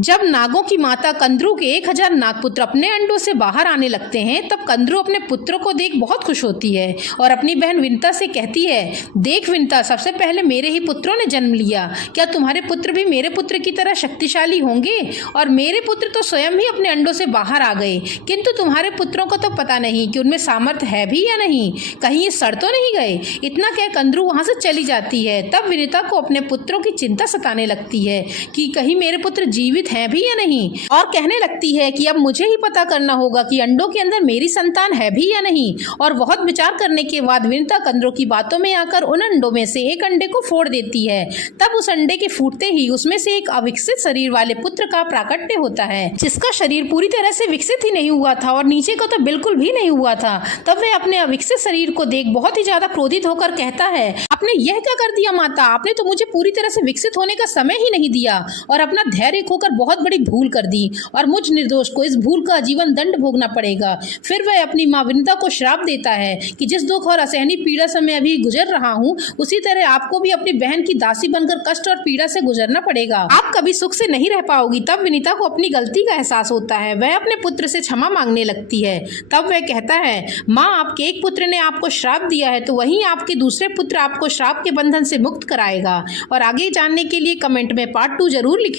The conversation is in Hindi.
जब नागों की माता कंदरू के 1000 नागपुत्र अपने अंडों से बाहर आने लगते हैं, तब कंदरू अपने पुत्रों को देख बहुत खुश होती है और अपनी बहन विंता से कहती है, देख विंता, सबसे पहले मेरे ही पुत्रों ने जन्म लिया। क्या तुम्हारे पुत्र भी मेरे पुत्र की तरह शक्तिशाली होंगे? और मेरे पुत्र तो स्वयं ही अपने अंडों से बाहर आ गए, किंतु तुम्हारे पुत्रों को तो पता नहीं कि उनमें सामर्थ्य है भी या नहीं। कहीं ये सड़ तो नहीं गए? इतना कह कंदरू वहां से चली जाती है। तब विनीता को अपने पुत्रों की चिंता सताने लगती है कि कहीं मेरे पुत्र जीवित हैं भी या नहीं, और कहने लगती है कि अब मुझे ही पता करना होगा कि अंडों के अंदर मेरी संतान है भी या नहीं। और बहुत विचार करने के बाद विनीता कंदरू की बातों में आकर उन अंडों में से एक अंडे को फोड़ देती है। तब उस अंडे के फूटते ही उसमें से एक अविकसित शरीर वाले पुत्र का प्राकट्य होता है, जिसका शरीर पूरी तरह से विकसित ही नहीं हुआ था और नीचे का तो बिल्कुल भी नहीं हुआ था। तब वह अपने अविकसित शरीर को देख बहुत ही ज्यादा क्रोधित होकर कहता है, आपने यह क्या कर दिया माता? आपने तो मुझे पूरी तरह से विकसित होने का समय ही नहीं दिया और अपना धैर्य खोकर बहुत बड़ी भूल कर दी, और मुझ निर्दोष को इस भूल का जीवन दंड भोगना पड़ेगा। फिर वह अपनी माँ विनीता को श्राप देता है कि जिस दुख और असहनीय पीड़ा से मैं अभी गुजर रहा हूँ, उसी तरह आपको भी अपनी बहन की दासी बनकर कष्ट और पीड़ा से गुजरना पड़ेगा। आप कभी सुख से नहीं रह पाओगी। तब विनीता को अपनी गलती का एहसास होता है। वह अपने पुत्र से क्षमा मांगने लगती है। तब वह कहता है, माँ, आपके एक पुत्र ने आपको श्राप दिया है, तो वहीं आपके दूसरे पुत्र आपको श्राप के बंधन से मुक्त कराएगा। और आगे जानने के लिए कमेंट में पार्ट 2 जरूर लिखें।